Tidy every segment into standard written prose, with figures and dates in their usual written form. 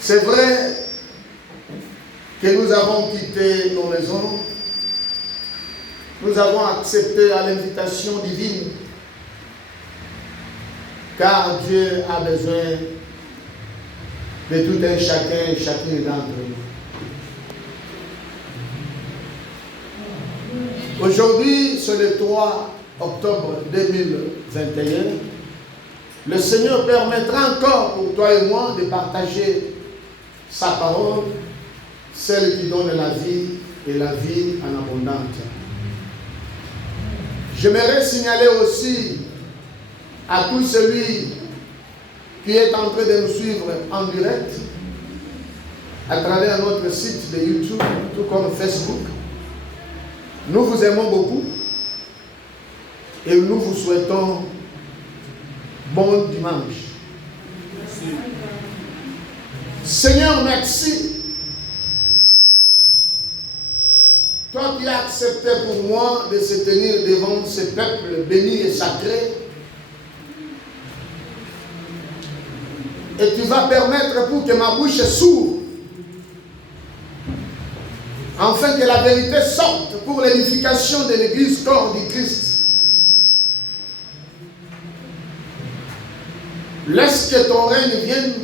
C'est vrai que nous avons quitté nos maisons, nous avons accepté à l'invitation divine, car Dieu a besoin de tout un chacun et chacune d'entre nous. Aujourd'hui, c'est le 3 octobre 2021. Le Seigneur permettra encore pour toi et moi de partager sa parole, celle qui donne la vie et la vie en abondance. J'aimerais signaler aussi à tout celui qui est en train de nous suivre en direct à travers notre site de YouTube, tout comme Facebook. Nous vous aimons beaucoup et nous vous souhaitons bon dimanche. Merci. Seigneur, merci. Toi qui as accepté pour moi de se tenir devant ce peuple béni et sacré, et tu vas permettre pour que ma bouche s'ouvre, afin que la vérité sorte pour l'édification de l'Église corps du Christ. Laisse que ton règne vienne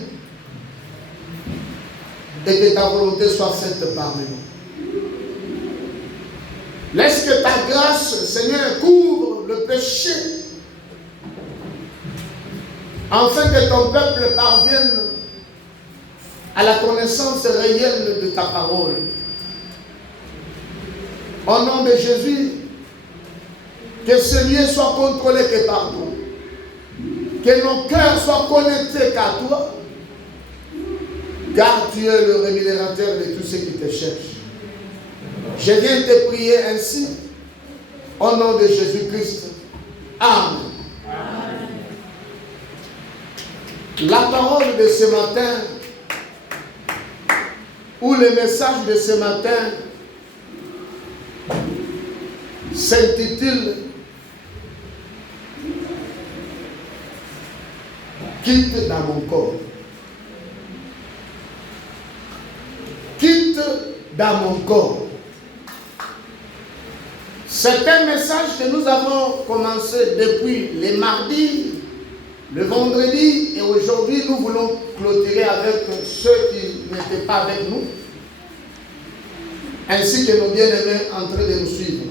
et que ta volonté soit faite parmi nous. Laisse que ta grâce, Seigneur, couvre le péché, afin que ton peuple parvienne à la connaissance réelle de ta parole. Au nom de Jésus, que ce lieu soit contrôlé que par toi. Que nos cœurs soient connectés qu'à toi, car tu es le rémunérateur de tous ceux qui te cherchent. Je viens te prier ainsi, au nom de Jésus-Christ. Amen. Amen. La parole de ce matin, ou le message de ce matin, s'intitule Quitte dans mon corps. Quitte dans mon corps. C'est un message que nous avons commencé depuis les mardis, le vendredi, et aujourd'hui nous voulons clôturer avec ceux qui n'étaient pas avec nous, ainsi que nos bien-aimés en train de nous suivre.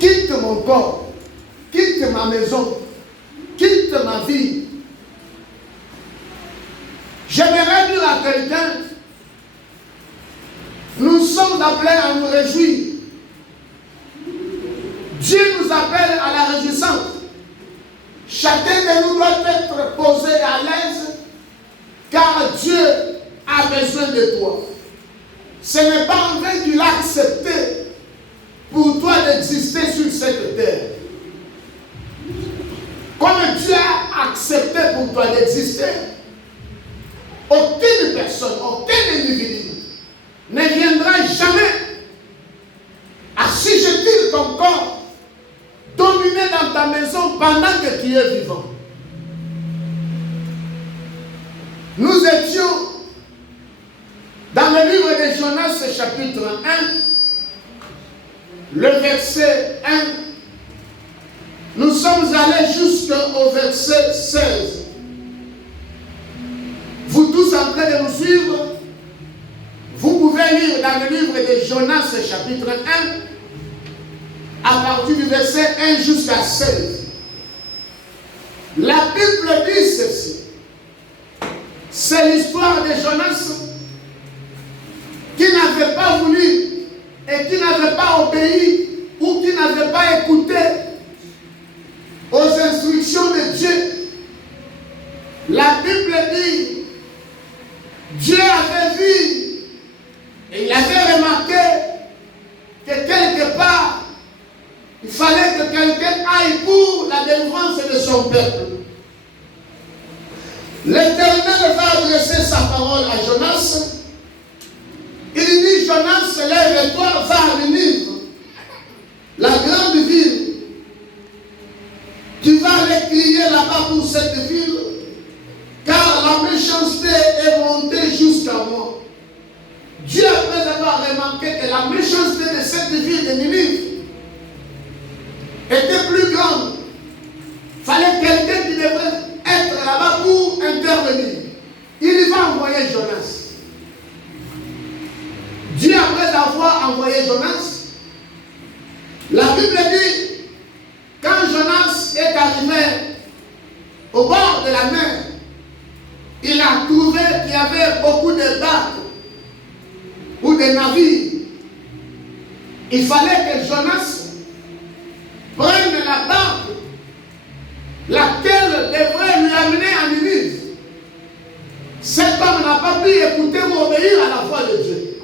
Quitte mon corps, quitte ma maison, quitte ma vie. J'aimerais dire à quelqu'un, nous sommes appelés à nous réjouir. Dieu nous appelle à la réjouissance. Chacun de nous doit être posé à l'aise, car Dieu a besoin de toi. Ce n'est pas en vain qu'il a accepté pour toi d'exister sur cette terre. Comme Dieu a accepté pour toi d'exister, aucune personne, aucun individu ne viendra jamais assujettir ton corps, dominer dans ta maison pendant que tu es vivant. Nous étions dans le livre de Jonas, chapitre 1, le verset 1. Nous sommes allés jusqu'au verset 16. Vous tous en train de nous suivre, vous pouvez lire dans le livre de Jonas, chapitre 1, à partir du verset 1 jusqu'à 16. La Bible dit ceci. C'est l'histoire de Jonas qui n'avait pas voulu et qui n'avait pas obéi ou qui n'avait pas écouté aux instructions de Dieu. La Bible dit, Dieu avait vu et il avait remarqué que quelque part, il fallait que quelqu'un aille pour la délivrance de son peuple. L'Éternel va adresser sa parole à Jonas. Il dit, Jonas, lève-toi, va à Ninive, la grande ville. Tu vas aller crier là-bas pour cette ville, car la méchanceté est montée jusqu'à moi. Dieu, après avoir remarqué que la méchanceté de cette ville de Ninive était plus grande, il fallait quelqu'un qui devrait être là-bas pour intervenir. Il y va envoyer Jonas. Dieu, après avoir envoyé Jonas, la Bible dit, quand Jonas est arrivé au bord de la mer, il a trouvé qu'il y avait beaucoup de barques ou de navires. Il fallait que Jonas prenne la barque laquelle devrait lui amener à Ninive. Cet homme n'a pas pu écouter ou obéir à la voix de Dieu.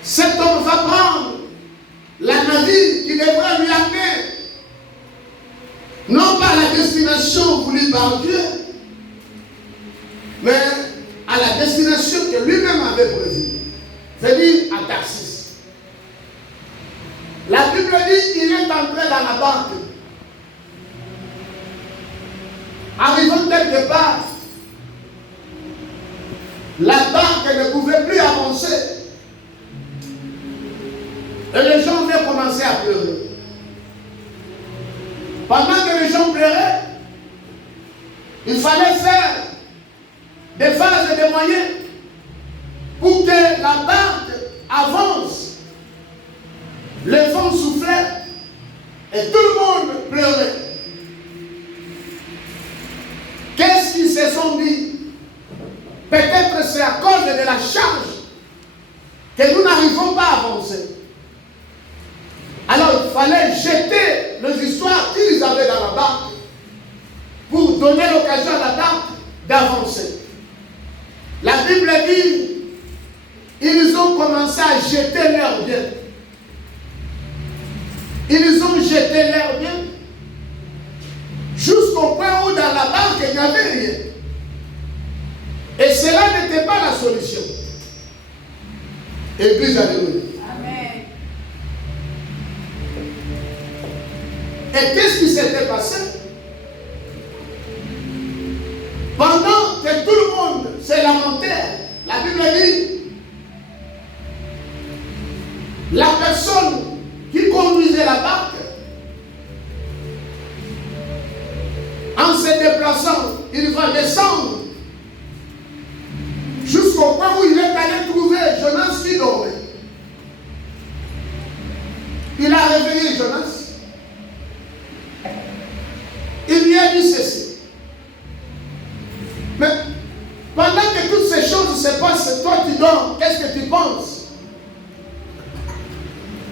Cet homme va prendre la navire qui devrait lui amener, non pas à la destination voulue par Dieu, mais à la destination que lui-même avait prévue, c'est-à-dire à Tarsis. La Bible dit qu'il est entré dans la barque. Arrivant quelque part, la barque ne pouvait plus avancer. Et les gens avaient commencé à pleurer. Pendant que les gens pleuraient, il fallait faire des phases et des moyens pour que la barque avance. Le vent soufflait et tout le monde pleurait. Qu'est-ce qu'ils se sont dit? Peut-être c'est à cause de la charge que nous n'arrivons pas à avancer. Alors il fallait jeter les histoires qu'ils avaient dans la barque pour donner l'occasion à la barque d'avancer. La Bible dit, ils ont commencé à jeter leurs biens. Ils ont jeté leurs biens jusqu'au point où dans la barque il n'y avait rien. Et cela n'était pas la solution. Église, alléluia. Amen. Et qu'est-ce qui s'était passé? Pendant que tout le monde s'est lamenté, la Bible dit, la personne qui conduisait la barque, en se déplaçant, il va descendre jusqu'au point où il est allé trouver Jonas qui dormait. Il a réveillé Jonas. Il lui a dit ceci. Mais pendant que toutes ces choses se passent, toi tu dors, qu'est-ce que tu penses?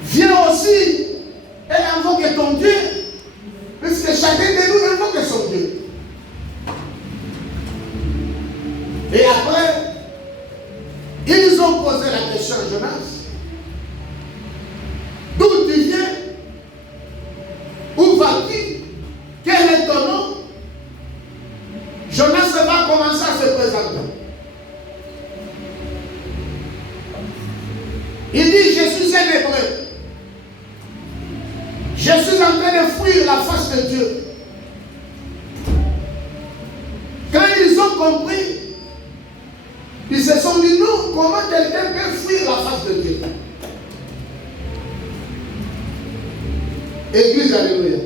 Viens aussi et invoque ton Dieu, puisque chacun de nous invoque son Dieu. Et après, ils ont posé la question à Jonas. D'où tu viens? Où vas-tu? Quel est ton nom? Jonas va commencer à se présenter. Il dit, je suis un Hébreu. Je suis en train de fuir la face de Dieu. Quand ils ont compris, ils se sont dit, non, comment quelqu'un peut fuir la face de Dieu? Église, alléluia.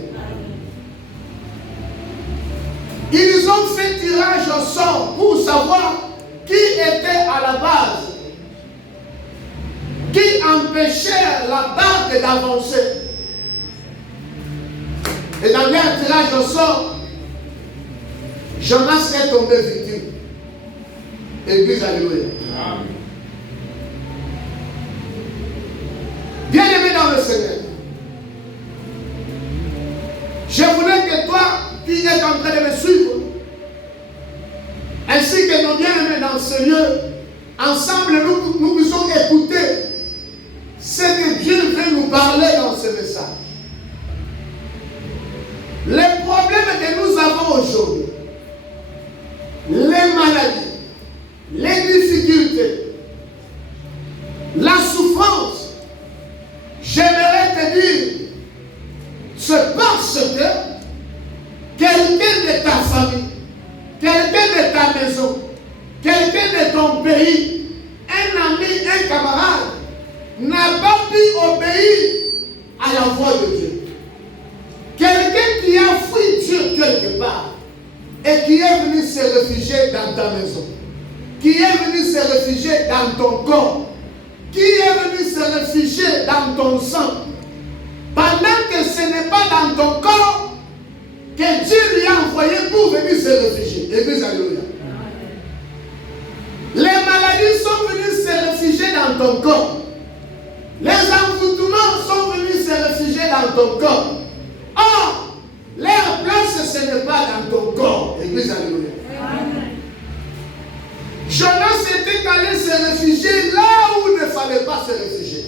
Ils ont fait tirage au sort pour savoir qui était à la base, qui empêchait la barque d'avancer. Et dans leur tirage au sort, Jonas est tombé victime. Église, alléluia. Bien-aimé dans le Seigneur, je voulais que toi, qui es en train de me suivre, ainsi que nos bien-aimés dans ce lieu, ensemble nous puissions écouter ce que Dieu veut nous parler dans ce message. Les problèmes que nous avons aujourd'hui, les maladies, les difficultés, la souffrance, j'aimerais te dire, c'est parce que quelqu'un de ta famille, quelqu'un de ta ta maison, quelqu'un de ton pays, un ami, un camarade, n'a pas pu obéir à la voix de Dieu. Quelqu'un qui a fui Dieu quelque part et qui est venu se réfugier dans ta maison, qui est venu se réfugier dans ton corps, qui est venu se réfugier dans ton sang, pendant que ce n'est pas dans ton corps que Dieu lui a envoyé pour venir se réfugier. Église, alléluia. Les maladies sont venues se réfugier dans ton corps. Les envoûtements sont venus se réfugier dans ton corps. Or, leur place, ce n'est pas dans ton corps. Église, alléluia. Jonas était allé se réfugier là où il ne fallait pas se réfugier.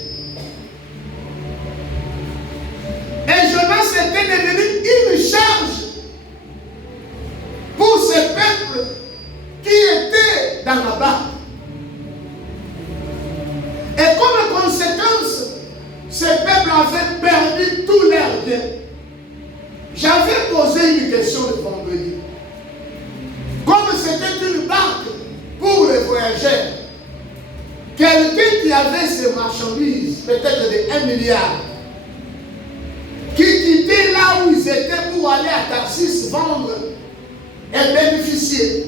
Et Jonas était devenu une charge pour ce peuple qui était dans la barque. Et comme conséquence, ce peuple avait perdu tous leurs biens. J'avais posé une question le vendredi. Comme c'était une barque pour les voyageurs, quelqu'un qui avait ses marchandises, peut-être de 1 milliard, qui quittait là où ils étaient pour aller à Tarsis vendre et bénéficier.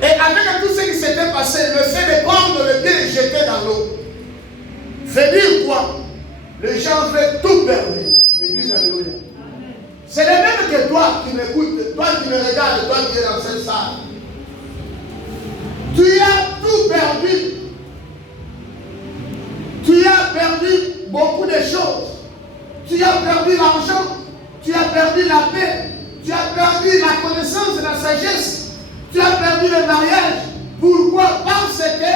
Et avec tout ce qui s'était passé, le fait de prendre le bien et jeter dans l'eau, veut dire quoi? Les gens avaient tout perdu. L'église, alléluia. C'est le même que toi qui m'écoutes, toi qui me regardes, toi qui es dans cette salle. Tu as tout perdu. Tu as perdu beaucoup de choses. Tu as perdu l'argent. Tu as perdu la paix. Tu as perdu la connaissance et la sagesse. Tu as perdu le mariage. Pourquoi? Parce que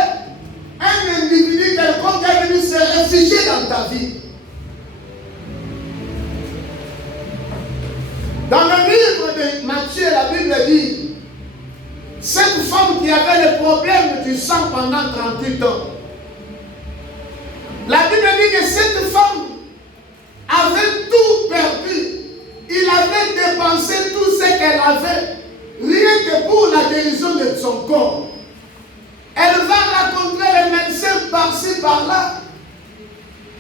un individu quelconque est venu se réfugier dans ta vie. Dans le livre de Matthieu, la Bible dit, cette femme qui avait le problème du sang pendant 38 ans, la Bible dit que cette femme avait tout perdu. Il avait dépensé tout ce qu'elle avait, rien que pour la guérison de son corps. Elle va rencontrer les médecins par-ci, par-là,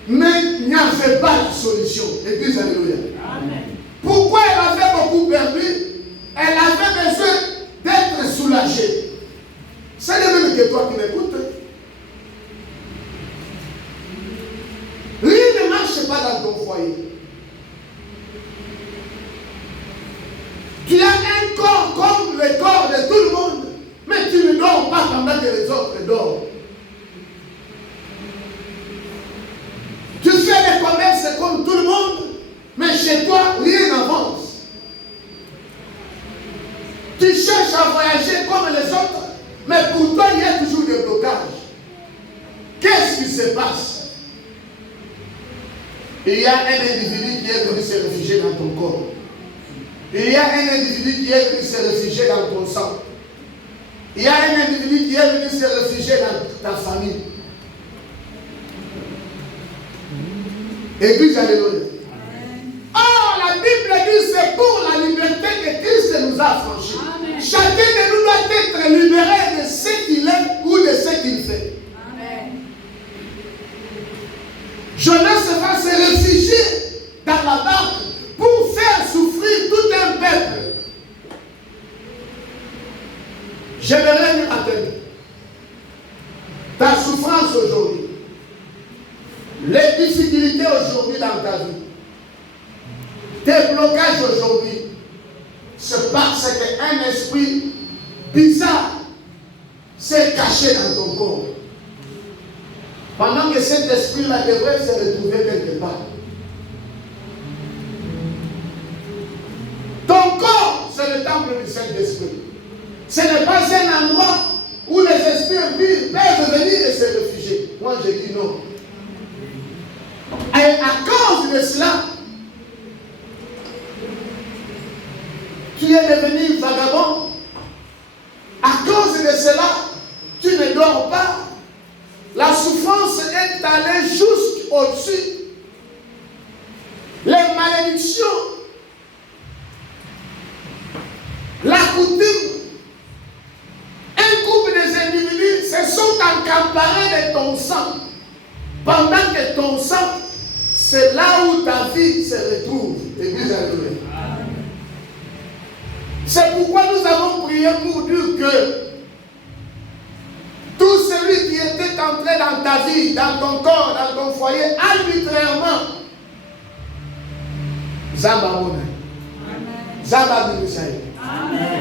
mais il n'y avait pas de solution. Église, alléluia. Amen. Pourquoi elle avait beaucoup perdu? Elle avait besoin d'être soulagée. C'est le même que toi qui m'écoutes. Rien ne marche pas dans ton foyer. Tu as un corps comme le corps de tout le monde, mais tu ne dors pas pendant que les autres dorment. Tu fais des commerces comme tout le monde, mais chez toi, rien n'avance. Tu cherches à voyager comme les autres, mais pour toi, il y a toujours des blocages. Qu'est-ce qui se passe? Il y a un individu qui est venu se réfugier dans ton corps. Il y a un individu qui est venu se réfugier dans ton sang. Il y a un individu qui est venu se réfugier dans ta famille. Église, alléluia. Oh, la Bible dit c'est pour la liberté que Christ nous a franchis. Chacun de nous doit être libéré de ce qu'il est ou de ce qu'il fait. Amen. Jonas va se réfugier dans la barque pour faire souffrir tout un peuple. J'aimerais lui attendre. Ta souffrance aujourd'hui, les difficultés aujourd'hui dans ta vie, tes blocages aujourd'hui, c'est parce qu'un esprit bizarre s'est caché dans ton corps. Pendant que cet esprit-là devrait se retrouver quelque part. Ton corps, c'est le temple du Saint-Esprit. Ce n'est pas un endroit où les esprits peuvent venir et se réfugier. Moi, je dis non. Et à cause de cela, tu es devenu vagabond. À cause de cela, tu ne dors pas. La souffrance est allée jusqu'au-dessus. Les malédictions sang. Pendant que ton sang, c'est là où ta vie se retrouve. Église, alléluia. C'est pourquoi nous avons prié pour dire que tout celui qui était entré dans ta vie, dans ton corps, dans ton foyer, arbitrairement, Zamba Mona, Zamba Bimusaye.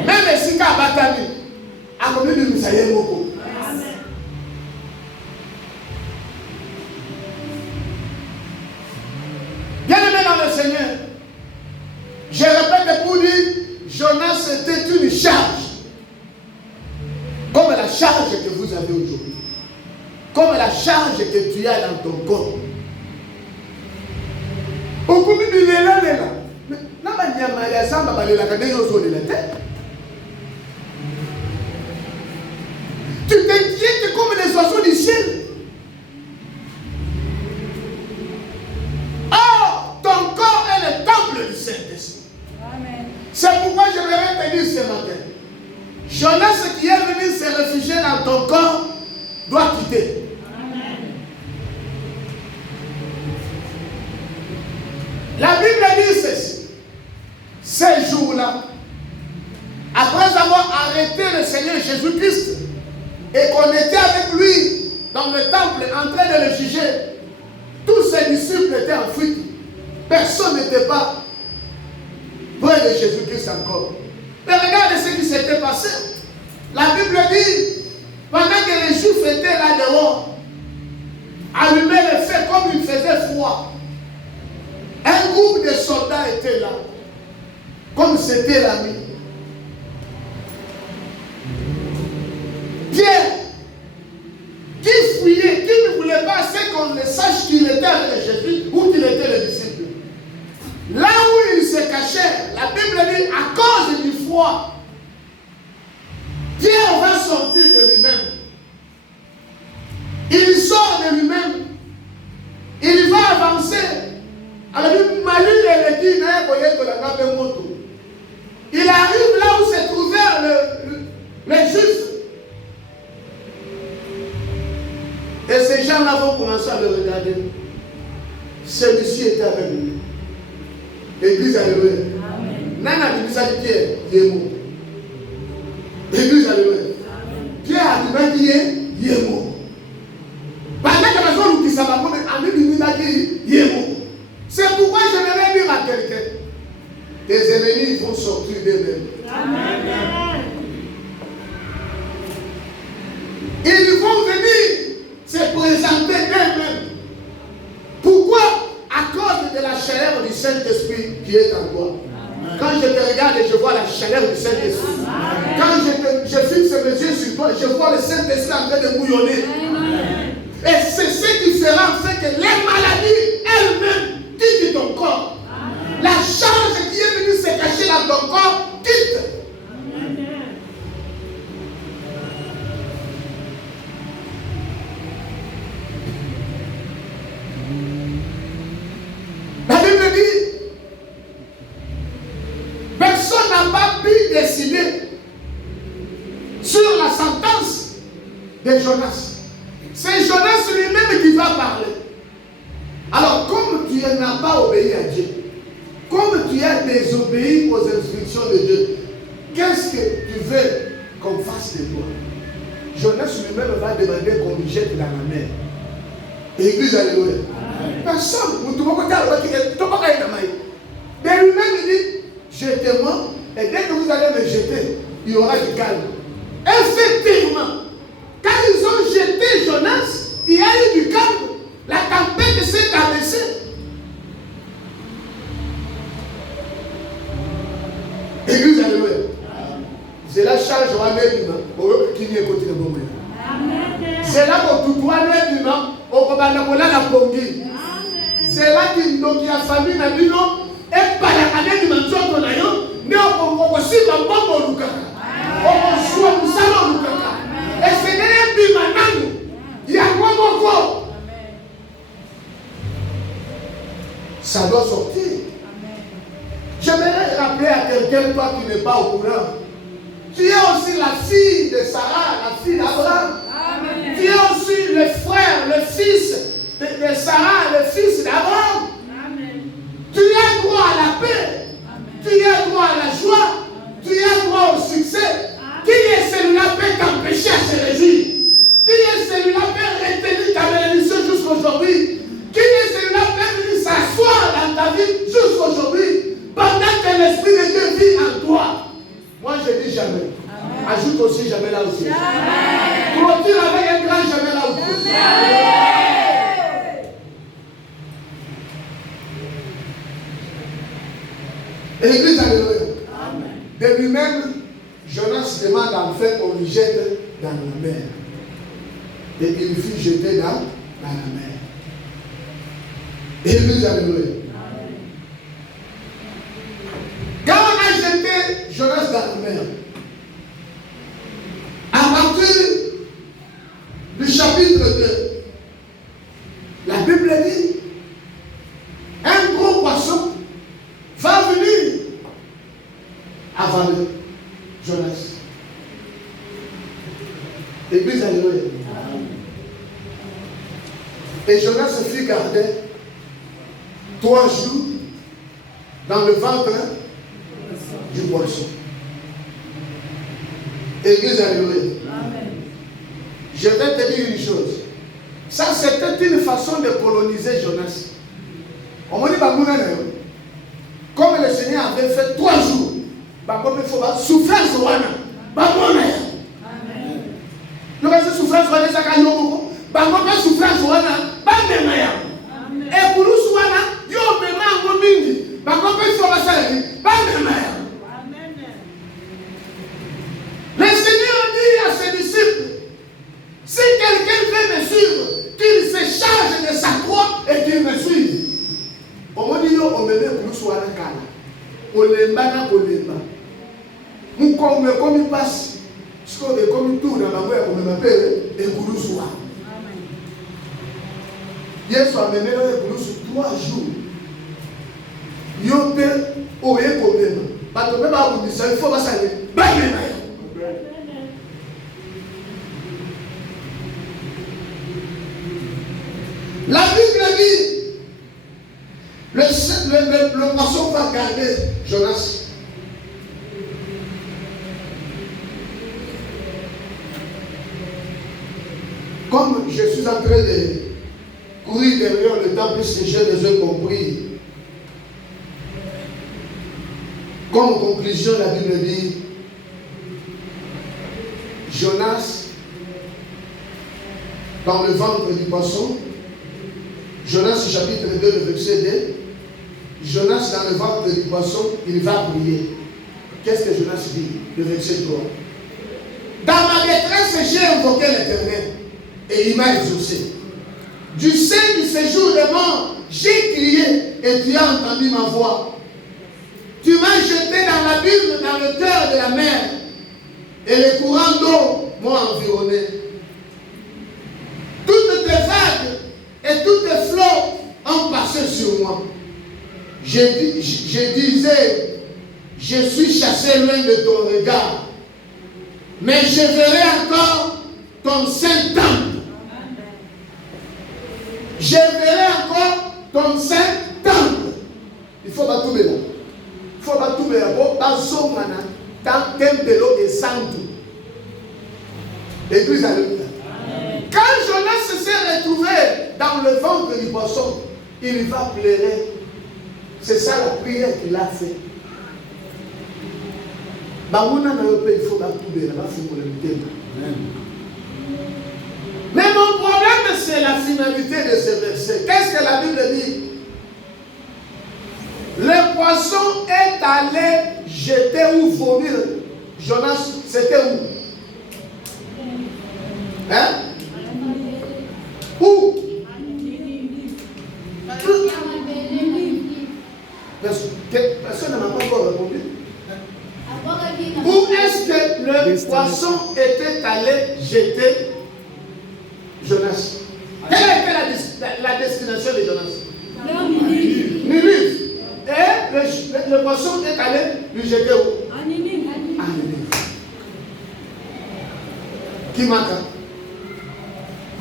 Même si tu as battu, à combien de Bimusaye beaucoup. Bien-aimé dans le Seigneur, je répète pour dire, Jonas était une charge. Comme la charge que vous avez aujourd'hui. Comme la charge que tu as dans ton corps. Tu t'inquiètes comme les oiseaux du ciel. Or, ton corps est le temple du Saint-Esprit. C'est pourquoi je voudrais te dire ce matin. Jonas qui est venu se réfugier dans ton corps doit quitter. Amen. La Bible dit ceci. Ces jours-là, après avoir arrêté le Seigneur Jésus-Christ et qu'on était avec lui dans le temple en train de le juger, tous ses disciples étaient en fuite. Personne n'était pas près de Jésus-Christ encore. Mais regardez ce qui s'était passé. La Bible dit, pendant que les Juifs étaient là dehors, allumaient le feu comme il faisait froid, un groupe de soldats était là, comme c'était la nuit. Pierre, qui fuyait, qui ne voulait pas qu'on ne sache qu'il était avec Jésus ou qu'il était le disciple. Là où il se cachait, la Bible dit, à cause du froid, Pierre va sortir de lui-même. Il sort de lui-même. Il va avancer. Alors, il arrive là où se trouvait les Juifs. Et ces gens-là vont commencer à le regarder. Celui-ci était avec lui. L'église, alléluia. Nana dit ça de Pierre, Yémo. L'église, alléluia. Pierre a dit Yémo. Pendant que la zone qui s'en va, Yémo. C'est pourquoi je vais dire à quelqu'un, tes ennemis vont sortir d'eux-mêmes. Amen. Ils vont venir se présenter d'eux-mêmes. Pourquoi? À cause de la chaleur du Saint-Esprit qui est en toi. Amen. Quand je te regarde, je vois la chaleur du Saint-Esprit. Quand je fixe mes yeux sur toi, je vois le Saint-Esprit en train de bouillonner. Amen. Et c'est ce qui fera en fait que les maladies elles-mêmes quittent ton corps. Amen. La charge qui est venue se cacher dans ton corps quitte. Amen. La Bible dit, personne n'a pas pu décider sur la sentence de Jonas. C'est Jonas lui-même qui va parler. Alors, comme tu n'as pas obéi à Dieu, comme tu as désobéi aux instructions de Dieu, qu'est-ce que tu veux qu'on fasse de toi? Jonas lui-même va demander qu'on lui jette dans la mer. Église, alléluia. Personne, mais lui-même il dit, jetez-moi, et dès que vous allez me jeter, il y aura du calme. Effectivement, quand ils ont jeté Jonas, il y a eu du calme. La tempête s'est abaissée. Église, alléluia. C'est la charge qui n'y est côté de bon. C'est là que tout doit être humain. C'est là qu'il y a famille n'a dit non. Et par la année du manchon de l'aïon, mais on aussi va pas au Lucas. On soit pour ça au Lucas. Et c'est un bimanang. Il y a quoi encore? Ça doit sortir. J'aimerais rappeler à quelqu'un, toi qui n'es pas au courant. Tu es aussi la fille de Sarah, la fille d'Abraham. Tu tu es aussi le frère, le fils de Sarah, le fils d'Abraham. Tu as droit à la paix. Tu as droit à la joie. Tu as droit au succès. Qui est celui-là peut t'empêcher à se réjouir? Qui est celui-là peut retenir ta bénédiction jusqu'aujourd'hui? Qui est celui-là peut venir s'asseoir dans ta vie jusqu'aujourd'hui pendant que l'Esprit de Dieu vit en toi? Moi je dis jamais. Ajoute aussi jamais là aussi. Clôture avec un grand jamais là aussi. Et l'Église, alléluia. De lui-même, Jonas demande enfin qu'on le jette dans la mer. Et il fut jeté dans la mer. Et l'Église, alléluia. Quand on a jeté Jonas dans la mer, à partir du chapitre 2, la Bible dit, un gros poisson va venir avaler Jonas. Église, alléluia. Et Jonas se fit garder 3 jours dans le ventre du poisson. Église, alléluia. Je vais te dire une chose. Ça, c'était une façon de coloniser Jonas. On m'a dit, comme le Seigneur avait fait 3 jours, il faut souffrance. Le souffrance, le Seigneur dit à ses disciples, si quelqu'un veut me suivre, qu'il se charge de sa croix et qu'il me suive. On dit, on me met pour nous à la cala. On lemba, on lemba. Nous, comme il passe, comme il tourne dans la voie, on m'appelle et pour nous soit. Hier soir, on m'a pour nous 3 jours. Yo pe oye problème. Parce que même à vous dire ça, il faut pas s'aller. La Bible dit, le poisson va garder Jonas. Comme je suis en train de courir derrière le temps, puisque j'ai déjà compris. Comme conclusion, la Bible dit, Jonas, dans le ventre du poisson, Jonas chapitre 2, le verset 2, Jonas dans le ventre du poisson, il va prier. Qu'est-ce que Jonas dit? Le verset 3. Dans ma détresse, j'ai invoqué l'Éternel et il m'a exaucé. Du sein du séjour de mort, j'ai crié et tu as entendu ma voix. Tu m'as jeté dans l'abîme, dans le cœur de la mer, et les courants d'eau m'ont environné. Toutes tes vagues et tous tes flots ont passé sur moi. Je disais, je suis chassé loin de ton regard, mais je verrai encore ton saint temple. Je verrai encore ton saint temple. Il faut pas tout là. Il faut pas tout mettre dans Tempelo et Santo. Église, alléluia. Quand Jonas s'est retrouvé dans le ventre du poisson, il va pleurer. C'est ça la prière qu'il a fait. Il faut pas tout mettre. Mais mon problème, c'est la finalité de ce verset. Qu'est-ce que la Bible dit? Le poisson est allé jeter ou vomir. Jonas, c'était où? Hein? Où? Personne ne m'a pas encore répondu. Où est-ce que le poisson était allé jeter Jonas? Quelle était la destination de Jonas? Ninive. Et le poisson est allé lui jeter où? À Ninive. Qui manque?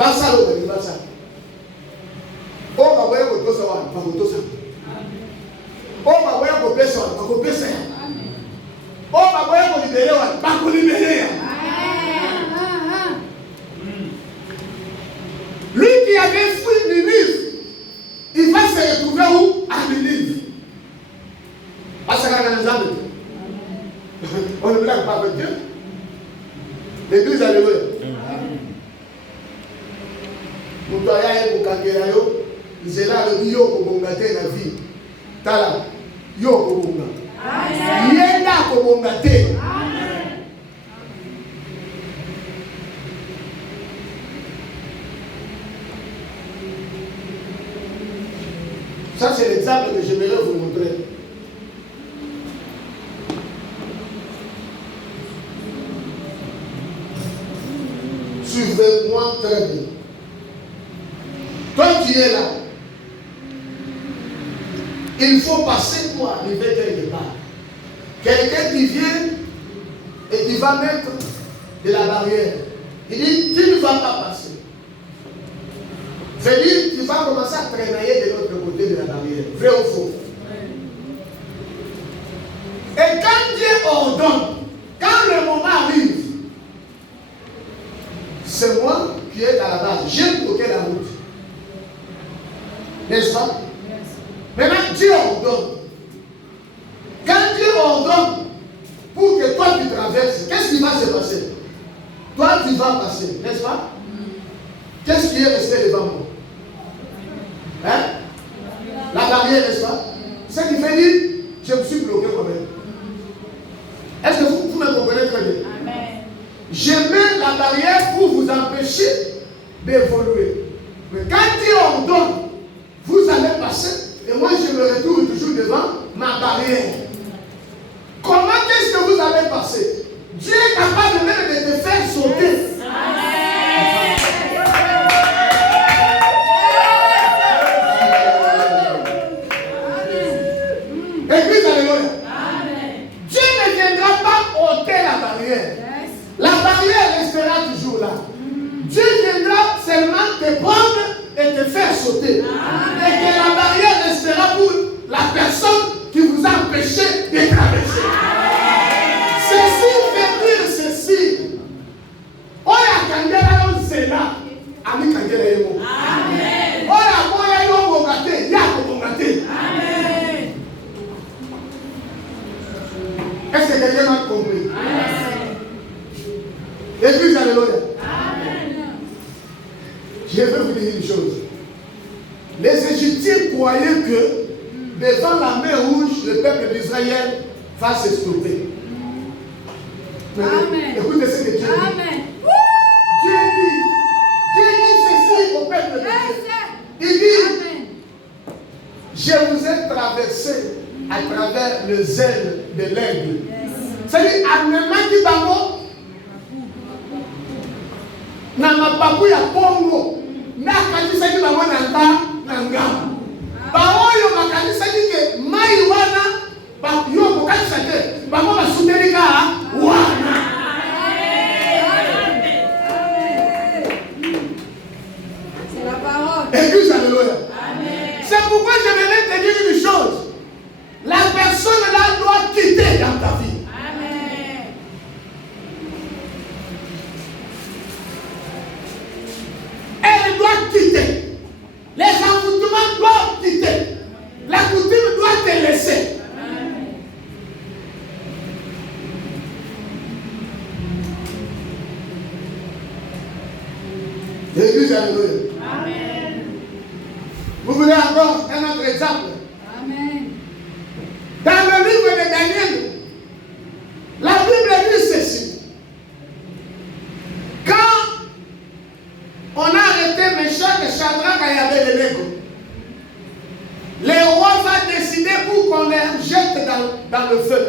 Basa lo basa. O ba boya ko tosa wa ba ko tosa. O ba boya ko pesa wa ba ko pesa. O ba boya ko libérer wa ba ko libérer. Lui qui avait fui Ninive, il va se retrouver où? À Ninive. Parce que on ne blague pas avec Dieu. L'église, alléluia. Nous toyons pour Kangela yo, c'est là le yo pour bongater la vie. Tala, yo pour bongater. Yenda pour bongater. Ça, c'est l'exemple que j'aimerais vous montrer. Suivez-moi très bien. Toi qui es là, il faut passer pour arriver quelque part. Quelqu'un qui vient et qui va mettre de la barrière. Il dit, tu ne vas pas passer. C'est dire, tu vas commencer à traîner de l'autre côté de la barrière. Vrai ou faux? Et quand Dieu ordonne, quand le moment arrive, c'est moi qui est à la base. J'ai bloqué la route. N'est-ce pas? Maintenant, Dieu ordonne. Quand Dieu ordonne pour que toi tu traverses, qu'est-ce qui va se passer? Toi tu vas passer, n'est-ce pas? Qu'est-ce qui est resté devant moi? Hein? La barrière, n'est-ce pas? Ce qui fait dire, je me suis bloqué moi-même. Est-ce que vous me comprenez très bien? Amen. Je mets la barrière pour vous empêcher d'évoluer. Mais quand Dieu ordonne, vous allez passer, et moi je me retrouve toujours devant ma barrière. Comment est-ce que vous allez passer? Dieu est capable même de te faire sauter. Église, alléluia. Dieu ne viendra pas ôter la barrière. La barrière restera toujours là. Dieu viendra seulement te prendre et te faire sauter. Et que la barrière restera pour la personne qui vous a empêché de traverser. Ceci veut dire ceci. Oya kangela yo zela, ami kangela yo. Amen. Oya moya yo bongate, ya ko bongate. Amen. Est-ce que quelqu'un a compris? Amen. Église, alléluia. Amen. Je veux vous dire une chose. Les Égyptiens croyaient que devant la mer rouge, le peuple d'Israël va se stopper. Amen. Écoutez ce que Dieu dit. Amen. Dieu dit ceci au peuple de Dieu. Il dit, amen. Je vous ai traversé à travers le zèle de l'aigle. C'est-à-dire, Amen dit d'abord, na mapapu ya Congo, na kanisa ki bango na ngamba. Baoyo makanisa ki mai wana, ba yo kanisa ke, bango basundeli ka wana. C'est la parole. Église, alléluia. C'est pourquoi je venais te dire une chose. La personne là doit quitter dans ta vie. Elle doit quitter. Les envoûtements doivent quitter. La coutume doit te laisser. L'église, alléluia. Amen. Vous voulez encore un autre exemple? Amen. Dans le livre de Daniel, la Bible dit ceci. Quand on a arrêté Meshach et Shadrach et Abednego, le roi va décider pour qu'on les jette dans le feu.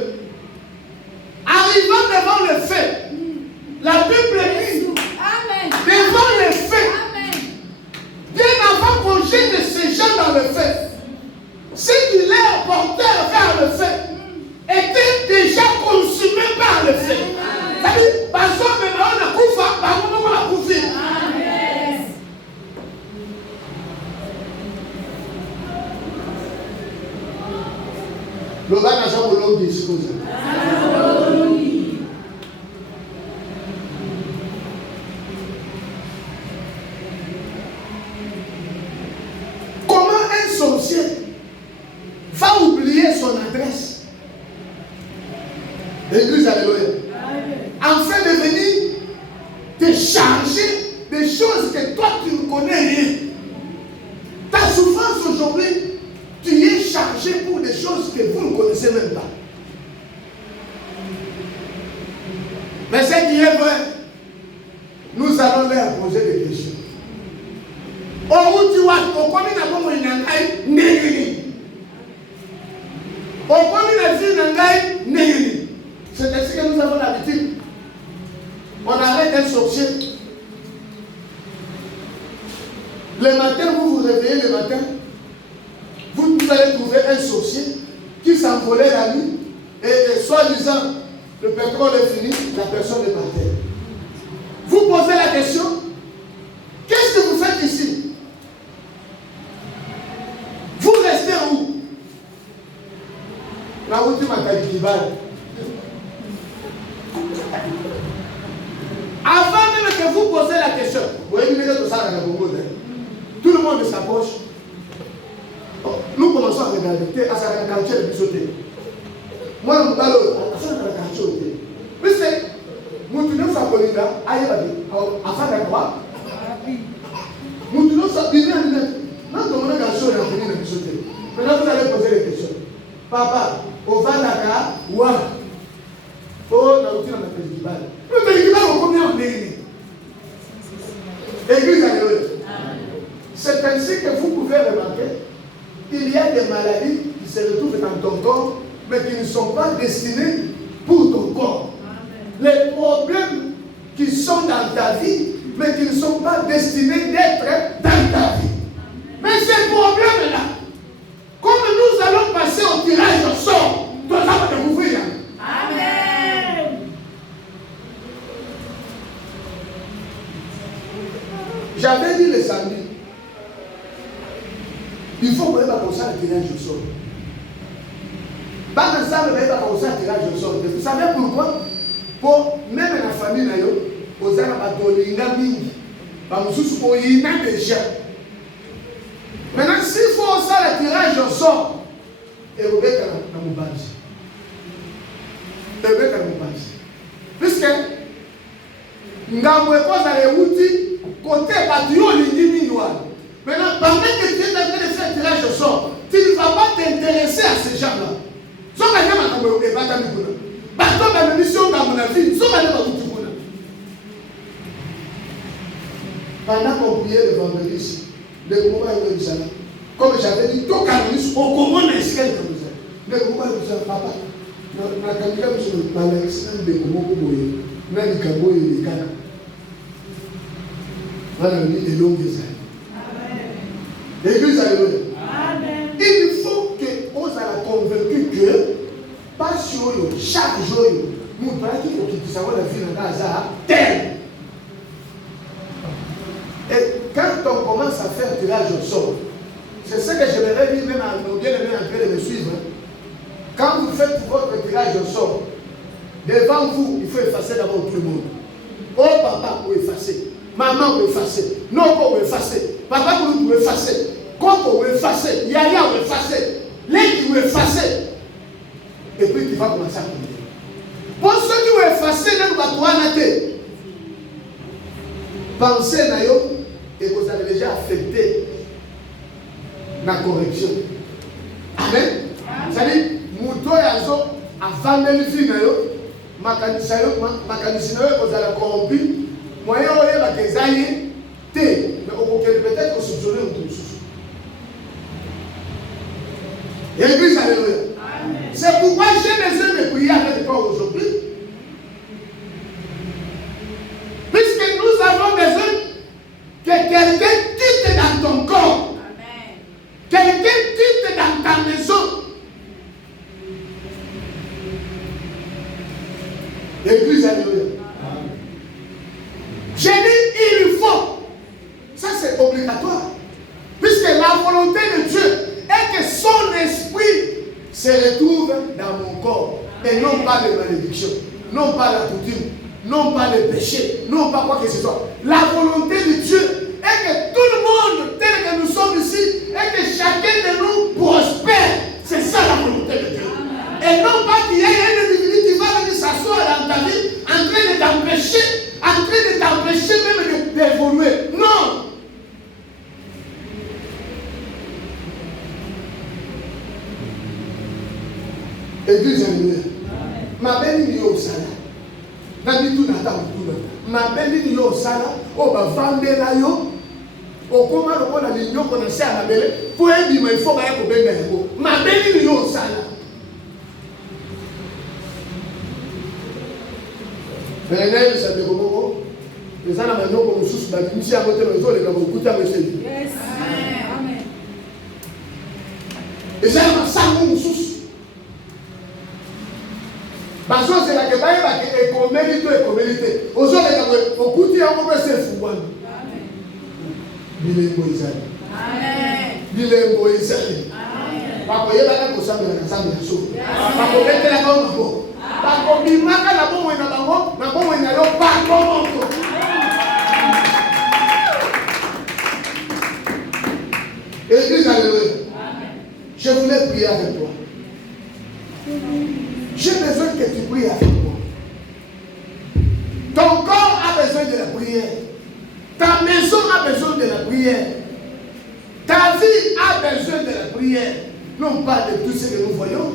Arrivant devant le feu, la Bible dit, amen, devant le feu, Dieu n'a pas jette ces gens dans le feu. Ce qui les portait vers le feu était déjà consumé par le feu. C'est-à-dire, Bana za bolongi sikoza. Comment un sorcier va oublier son adresse? L'église, alléluia. Afin de venir te charger des choses que toi tu ne connais rien. Ta souffrance aujourd'hui, tu es chargé pour des choses que vous ne connaissez même pas. Mais ce qui est vrai, nous allons leur poser des questions. C'est ainsi que nous avons l'habitude. On arrête un sorcier. Le matin, vous vous réveillez le matin, vous allez trouver un sorcier qui s'envolait la nuit et soi-disant, le pétrole est fini, la personne est par terre. Vous posez la question, qu'est-ce que vous faites ici? Vous restez où? La ultima Kalikibal. Avant même que vous posez la question, vous voyez tout ça dans le Congo, tout le monde s'approche. Nous commençons à regarder, à s'arrêter quand il y a des sautés. Moi, je me parle à ça dans le quartier. Mais c'est, nous tenons sa police là, aïe, afin de quoi? Nous tenons sa police là, nous tenons la quartier là, nous tenons la sauté. Maintenant, vous allez poser les questions. Papa, au Vandaka, ouah. Oh, la routine à la Pélikibale. Le Pélikibale, on combien en Pélikibale? Église, alléluia. C'est ainsi que vous pouvez remarquer qu'il y a des maladies qui se retrouvent dans ton corps, mais qui ne sont pas destinées pour ton corps. Les problèmes qui sont dans ta vie, mais qui ne sont pas destinés d'être dans ta vie. Mais ces problèmes-là, comme nous allons passer au tirage au sort, nous allons découvrir. Amen. J'avais dit le samedi, il faut qu'on ait comme ça le tirage au sort. Pas ensemble, mais pas comme ça le tirage au sort. Vous savez pourquoi? Pour même la famille, aux gens qui ont déjà. Maintenant, s'il faut ça le tirage au sort, et vous êtes dans mon badge. Puisque nous avons les outils côté bâtiment. Maintenant, pendant que tu es en train de faire un tirage au sort, tu ne vas pas t'intéresser à ces gens-là. Pendant qu'on priait le vendredi, le groupe est venu ça. Comme j'avais dit, tout caméris, au Congo, on est escale comme ça. Le groupe est venu ça, papa. Na kanisa mso Palestine de Congo boye. Na likabo ile kana. Voilà ni elongeza. Amen. L'église alléluia. Amen. Il faut que on soit convaincu que pas sur chaque jour nous parlons qu'il faut qu'il savoir la vie dans Gaza tel. Et quand on commence à faire tirage au sort, c'est ce que j'aimerais dire même à nos bien-aimés en train de me suivre. Quand vous faites votre tirage au sort, devant vous, il faut effacer d'abord tout le monde. Oh papa, vous effacez. Maman, vous effacez. Non, vous effacez. Papa, vous effacez. Coco, vous effacez. Yaya, vous effacez. Lady, vous effacez. Et puis tu vas commencer à prier. Pour ceux qui vous effacez, ne vous pas pensez à eux et vous avez déjà affecté la correction. Amen. C'est-à-dire, Mouto yazo avandeli fi na yo makanisa na yo ozala corrompu moyen oyo bakezaye te mais okokende peut-être soupçonner autre chose. Église, alléluia. C'est pourquoi j'ai besoin de prier avec toi aujourd'hui. Puisque nous avons besoin que quelqu'un quitte dans ton corps. Amen. Quelqu'un quitte dans ta maison. L'église, alléluia. J'ai dit, il faut. Ça, c'est obligatoire. Puisque la volonté de Dieu est que son esprit se retrouve dans mon corps. Et non pas les malédictions, non pas la coutume, non pas les péchés, non pas quoi que ce soit. La volonté de Dieu est que tout le monde, tel que nous sommes ici, et que chacun de nous prospère. C'est ça la volonté de Dieu. Et non pas qu'il y ait un individu qui va venir s'asseoir dans ta vie en train de t'empêcher même d'évoluer. Non. Église, alléluia. Ma belle ni yo sala. Nabi tu nata mutuna. Ma belle ni yo sala. O ba vandela yo. O koma lo kona linyo kona sala belle. Pour ebi ma il faut ba ko benga yako. Ma belle ni yo sala. Venez ça de gomo. Les ana manyo ko mususu ba kimisi akote no zo le ka bokuta message. Yes. Amen. Et ça ma sango mususu. Parce que c'est la que est communauté. Aujourd'hui, au coup de l'homme, c'est fou. Bilengo Isaac. Bilengo Isaac. Parce que y a des choses qui sont en train de se faire. Parce que y a des choses qui sont en train de se faire. Église, alléluia. Je voulais prier avec toi. J'ai besoin que tu pries avec moi. Ton corps a besoin de la prière. Ta maison a besoin de la prière. Ta vie a besoin de la prière. Non pas de tout ce que nous voyons.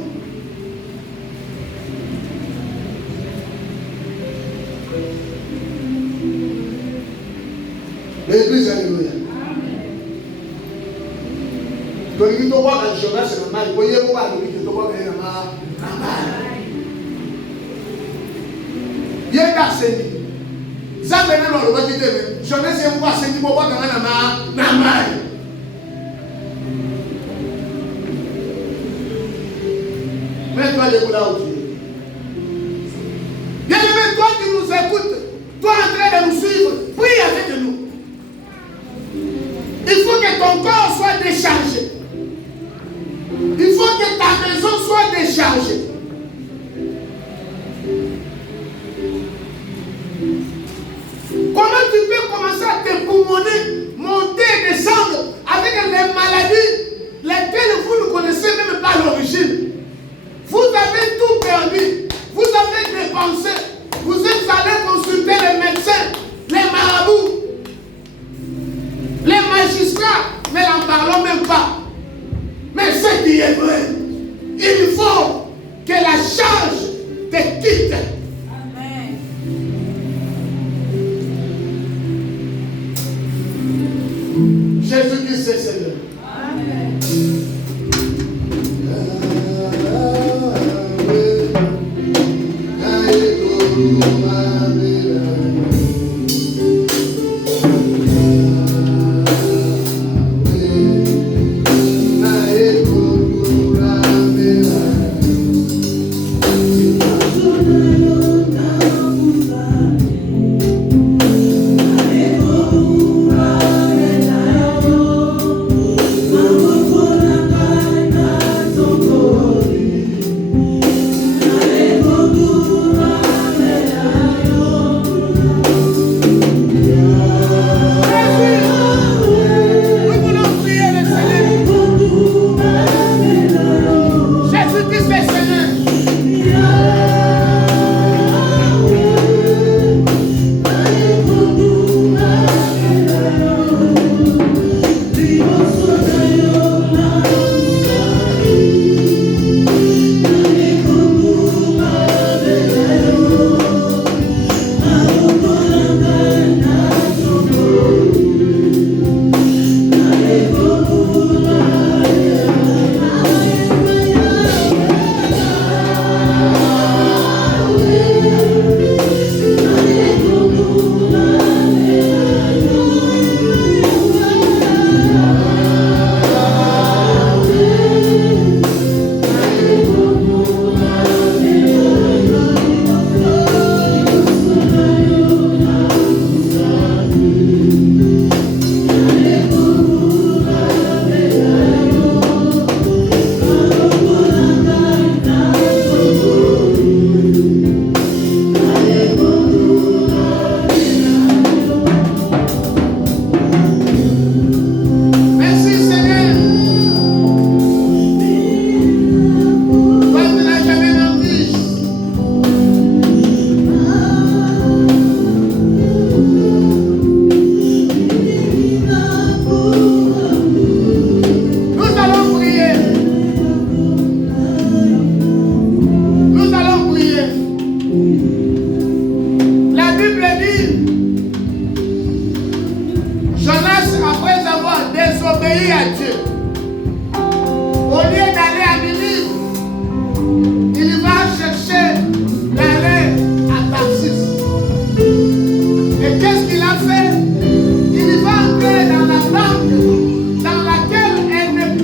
L'église, alléluia. Donc, il faut voir un chemin sur le mal. Il faut voir un mal. Bien d'assaini. Ça maintenant on va dire je ne sais pas si tu peux voir dans la main. Mets-toi debout là où tu es. Bien aimé, toi qui nous écoutes, toi en train de nous suivre, prie avec nous. Il faut que ton corps soit déchargé. Il faut que ta maison soit déchargée. Comment tu peux commencer à te pulmoner, monter et descendre avec les maladies lesquelles vous ne connaissez même pas l'origine? Vous avez tout perdu. Vous avez dépensé. Vous êtes allé consulter les médecins, les marabouts, les magistrats. Mais n'en parlons même pas. Mais ce qui est vrai, il faut que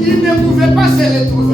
il ne pouvait pas se retrouver.